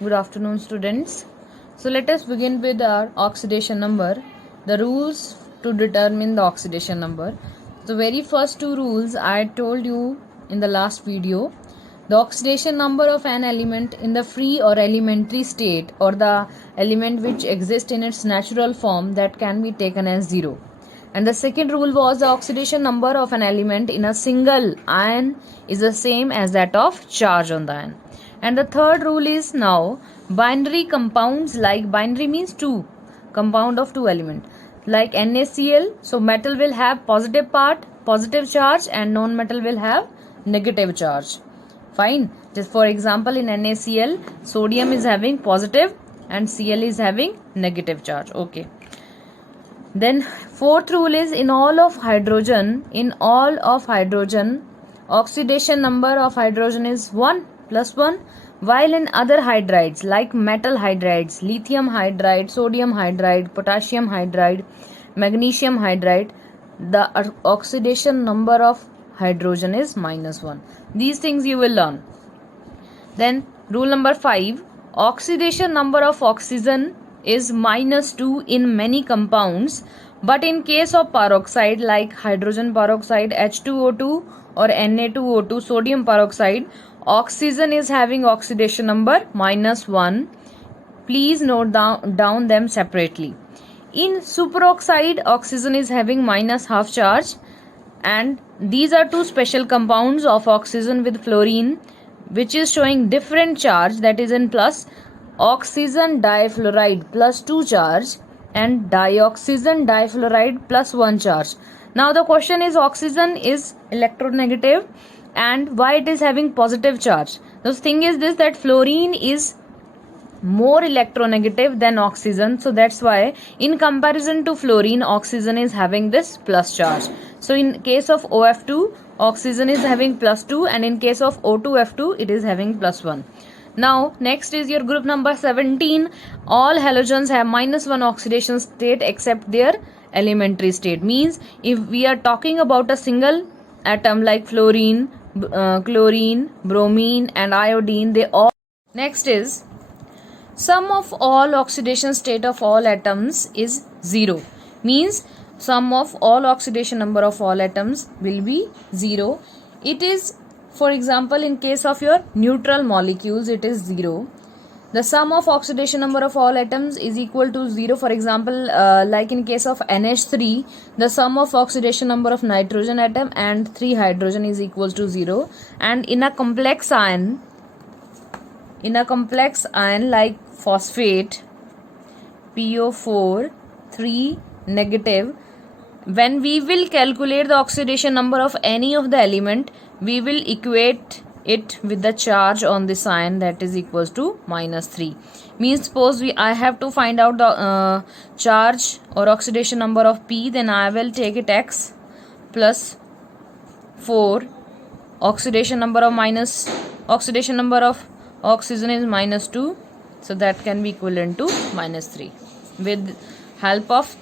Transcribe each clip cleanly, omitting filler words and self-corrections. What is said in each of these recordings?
Good afternoon, students. So let us begin with our oxidation number. The rules to determine the oxidation number. The very first two rules I told you in the last video. The oxidation number of an element in the free or elementary state, or the element which exists in its natural form, that can be taken as 0. And the second rule was the oxidation number of an element in a single ion is the same as that of charge on the ion. And the third rule is now binary compounds, like binary means two, compound of two elements, like NaCl. So metal will have positive part, positive charge, and non-metal will have negative charge. Fine. Just for example, in NaCl, sodium is having positive and Cl is having negative charge. Okay. Then fourth rule is in all of hydrogen, oxidation number of hydrogen is 1 plus 1, while in other hydrides like metal hydrides, lithium hydride, sodium hydride, potassium hydride, magnesium hydride, the oxidation number of hydrogen is -1. These things you will learn. Then rule number 5, oxidation number of oxygen is -2 in many compounds, but in case of peroxide like hydrogen peroxide, H2O2, or Na2O2, sodium peroxide, oxygen is having oxidation number -1. Please note down them separately. In superoxide, oxygen is having -1/2 charge, and these are two special compounds of oxygen with fluorine, which is showing different charge, that is in plus. Oxygen difluoride +2 charge and dioxygen difluoride +1 charge. Now the question is, oxygen is electronegative and why it is having positive charge? The thing is this, that fluorine is more electronegative than oxygen, so that's why in comparison to fluorine, oxygen is having this plus charge. So in case of OF2, oxygen is having +2, and in case of O2F2, it is having +1. Now next is your group number 17. All halogens have -1 oxidation state except their elementary state. Means if we are talking about a single atom like fluorine, chlorine, bromine and iodine, they all. Next is sum of all oxidation state of all atoms is 0. Means sum of all oxidation number of all atoms will be 0. It is, for example, in case of your neutral molecules, it is 0. The sum of oxidation number of all atoms is equal to 0. For example, like in case of NH3, the sum of oxidation number of nitrogen atom and 3 hydrogen is equal to 0. And in a complex ion like phosphate, PO4 3 negative, when we will calculate the oxidation number of any of the element, we will equate it with the charge on this ion, that is equals to -3. Means suppose I have to find out the charge or oxidation number of P, then I will take it X plus 4. Oxidation number of oxygen is -2, so that can be equivalent to -3. With help of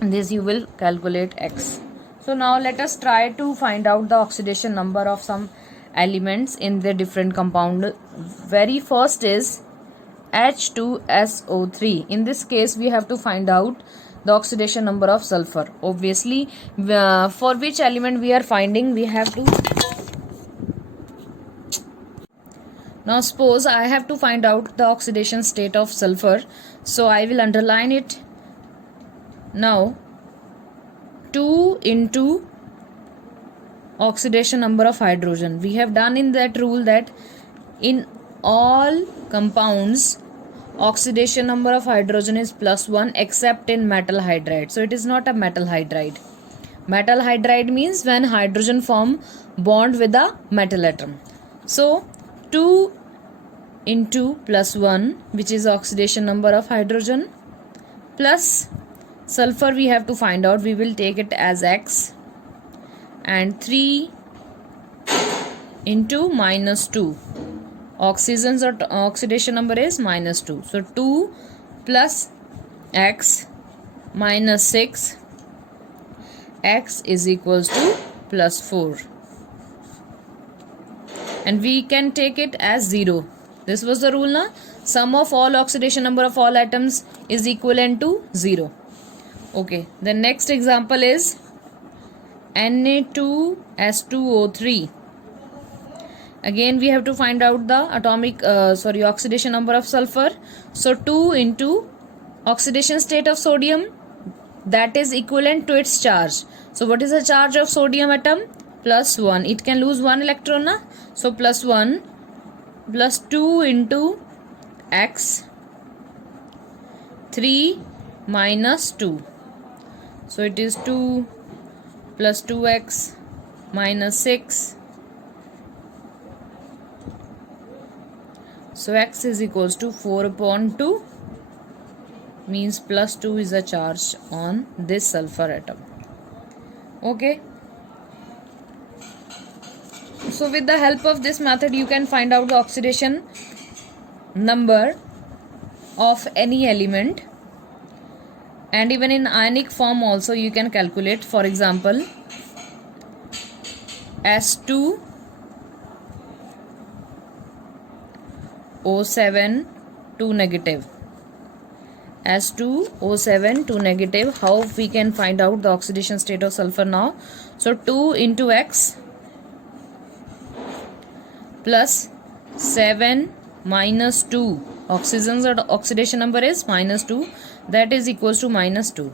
this you will calculate X. So now let us try to find out the oxidation number of some elements in the different compound. Very first is H2SO3. In this case we have to find out the oxidation number of sulfur. Obviously, for which element we are finding, we have to. Now suppose I have to find out the oxidation state of sulfur, so I will underline it. Now 2 into oxidation number of hydrogen. We have done in that rule that in all compounds, oxidation number of hydrogen is +1 except in metal hydride. So it is not a metal hydride. Metal hydride means when hydrogen form bond with a metal atom. So 2 into +1, which is oxidation number of hydrogen, plus sulfur we have to find out. We will take it as X, and 3 into -2. Oxygen's oxidation number is -2. So 2 plus X minus 6, X is equals to +4. And we can take it as 0. This was the rule na. Sum of all oxidation number of all atoms is equivalent to 0. Okay, the next example is Na2S2O3. Again we have to find out the oxidation number of sulfur. So 2 into oxidation state of sodium, that is equivalent to its charge. So what is the charge of sodium atom? Plus 1. It can lose 1 electron na? So plus 1 plus 2 into X 3 minus 2. So it is 2 plus 2x minus 6. So x is equals to 4 upon 2, means plus 2 is a charge on this sulfur atom. Okay. So with the help of this method you can find out the oxidation number of any element, and even in ionic form also you can calculate. For example, S2O7 to negative. S2O7 to negative. How we can find out the oxidation state of sulfur now? So 2 into X plus 7 minus 2. Oxidation number is minus 2. That is equals to minus 2.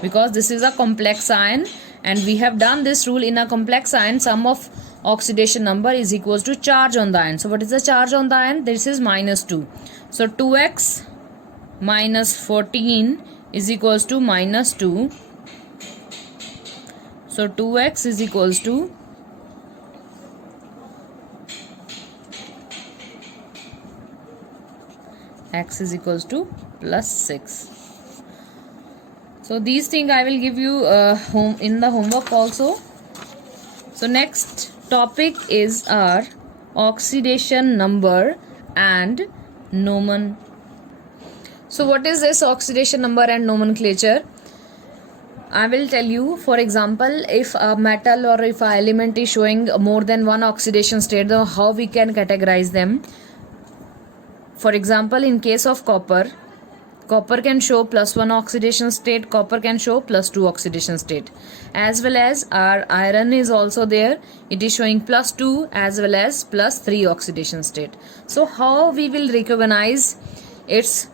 Because this is a complex ion and we have done this rule in a complex ion. Sum of oxidation number is equals to charge on the ion. So what is the charge on the ion? This is minus 2. So 2x minus 14 is equals to minus 2. So 2x is equals to x is equals to plus 6. So these things I will give you in the homework also. So next topic is our oxidation number and nomenclature. So what is this oxidation number and nomenclature? I will tell you. For example, if a metal or if an element is showing more than one oxidation state, then how we can categorize them. For example, in case of copper can show plus 1 oxidation state, copper can show plus 2 oxidation state. As well as our iron is also there. It is showing plus 2 as well as plus 3 oxidation state. So how we will recognize its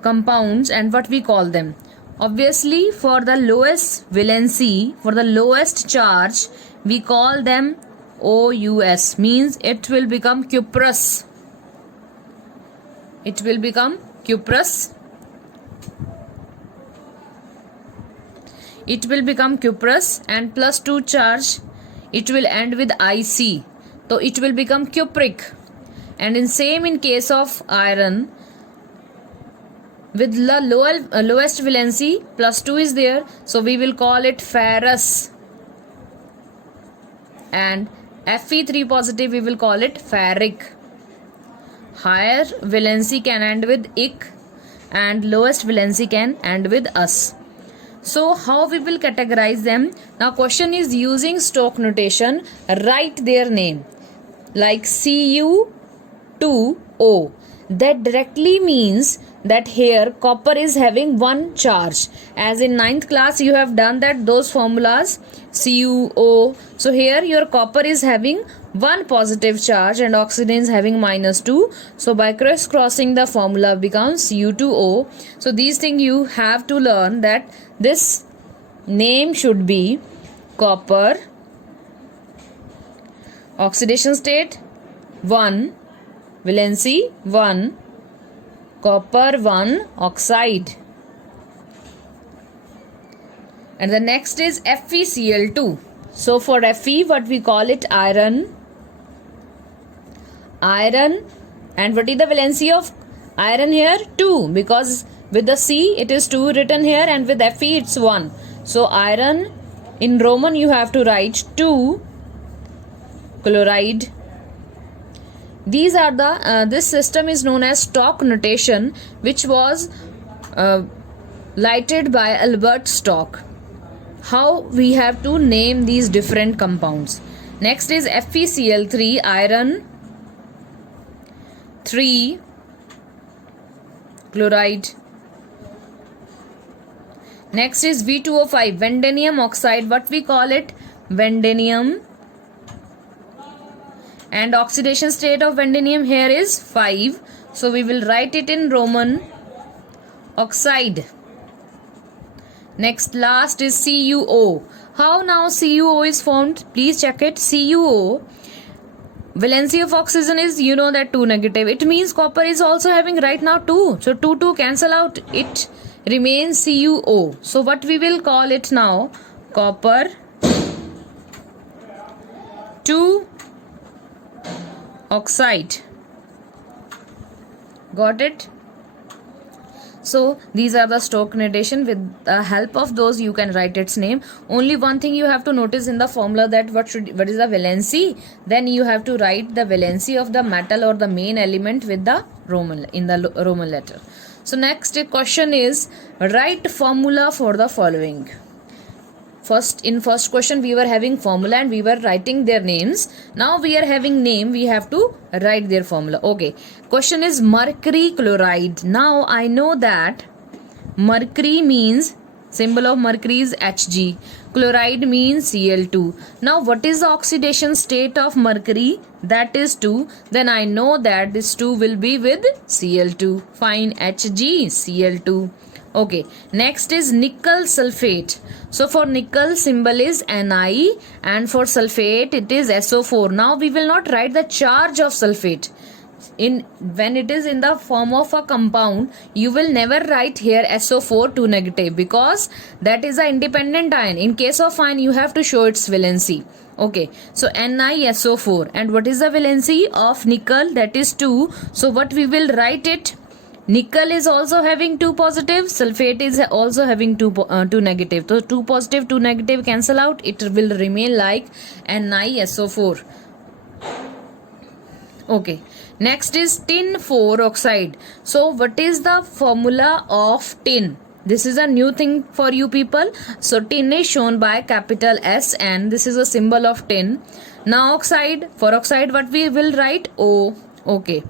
compounds and what we call them? Obviously, for the lowest valency, for the lowest charge, we call them OUS, means it will become cuprous. It will become cuprous. It will become cuprous, and plus 2 charge, it will end with IC. So it will become cupric. And in case of iron, with the lowest valency, plus 2 is there, so we will call it ferrous. And Fe3 positive, we will call it ferric. Higher valency can end with ic and lowest valency can end with us. So how we will categorize them? Now question is using Stokes notation, write their name like Cu2O. That directly means that here copper is having one charge. As in 9th class you have done that, those formulas CuO. So here your copper is having one positive charge and oxygen is having minus 2. So by crossing the formula becomes Cu2O. So these things you have to learn, that this name should be copper, oxidation state 1, valency 1, copper 1 oxide. And the next is FeCl2. So for Fe, what we call it? Iron. And what is the valency of iron here? 2, because with the C it is 2 written here and with Fe it's 1. So iron in Roman you have to write 2 chloride. These are the this system is known as Stokes notation, which was lighted by Albert Stokes. How we have to name these different compounds. Next is FeCl3, iron, 3 chloride. Next is V2O5, vanadium oxide. What we call it? Vanadium. And oxidation state of vanadium here is 5. So we will write it in Roman, oxide. Next, last is CuO. How now CuO is formed? Please check it. CuO, valency of oxygen is, you know that 2 negative. It means copper is also having right now 2. So 2 cancel out. It remains CuO. So what we will call it now? Copper 2 oxide. Got it? So these are the Stokes notation. With the help of those you can write its name. Only one thing you have to notice in the formula, that what is the valency, then you have to write the valency of the metal or the main element with the Roman Roman letter. So next question is, write formula for the following. In first question we were having formula and we were writing their names. Now we are having name, we have to write their formula. Okay, question is mercury chloride. Now I know that mercury means, symbol of mercury is Hg, chloride means Cl2. Now what is the oxidation state of mercury? That is 2. Then I know that this 2 will be with Cl2. Fine, Hg, Cl2. Okay, next is nickel sulfate. So for nickel symbol is Ni and for sulfate it is SO4. Now we will not write the charge of sulfate. When it is in the form of a compound, you will never write here SO4 2 negative, because that is an independent ion. In case of ion you have to show its valency. Okay, so NiSO4. And what is the valency of nickel? That is 2. So what we will write it? Nickel is also having 2 positive, sulfate is also having 2 negative. So 2 positive, 2 negative cancel out. It will remain like NiSO4. Okay, next is tin 4 oxide. So what is the formula of tin? This is a new thing for you people. So tin is shown by capital S and this is a symbol of tin. Now oxide, for oxide what we will write? O. Okay,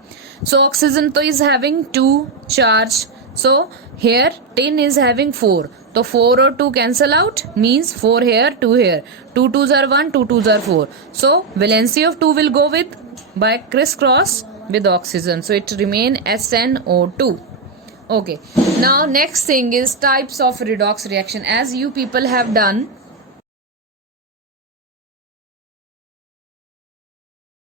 so oxygen to is having 2 charge. So here tin is having 4. So 4 or 2 cancel out, means 4 here, 2 here. 2 2s are 1, 2 2s are 4. So valency of 2 will go with by crisscross with oxygen. So it remain SnO2. Okay, now next thing is types of redox reaction. As you people have done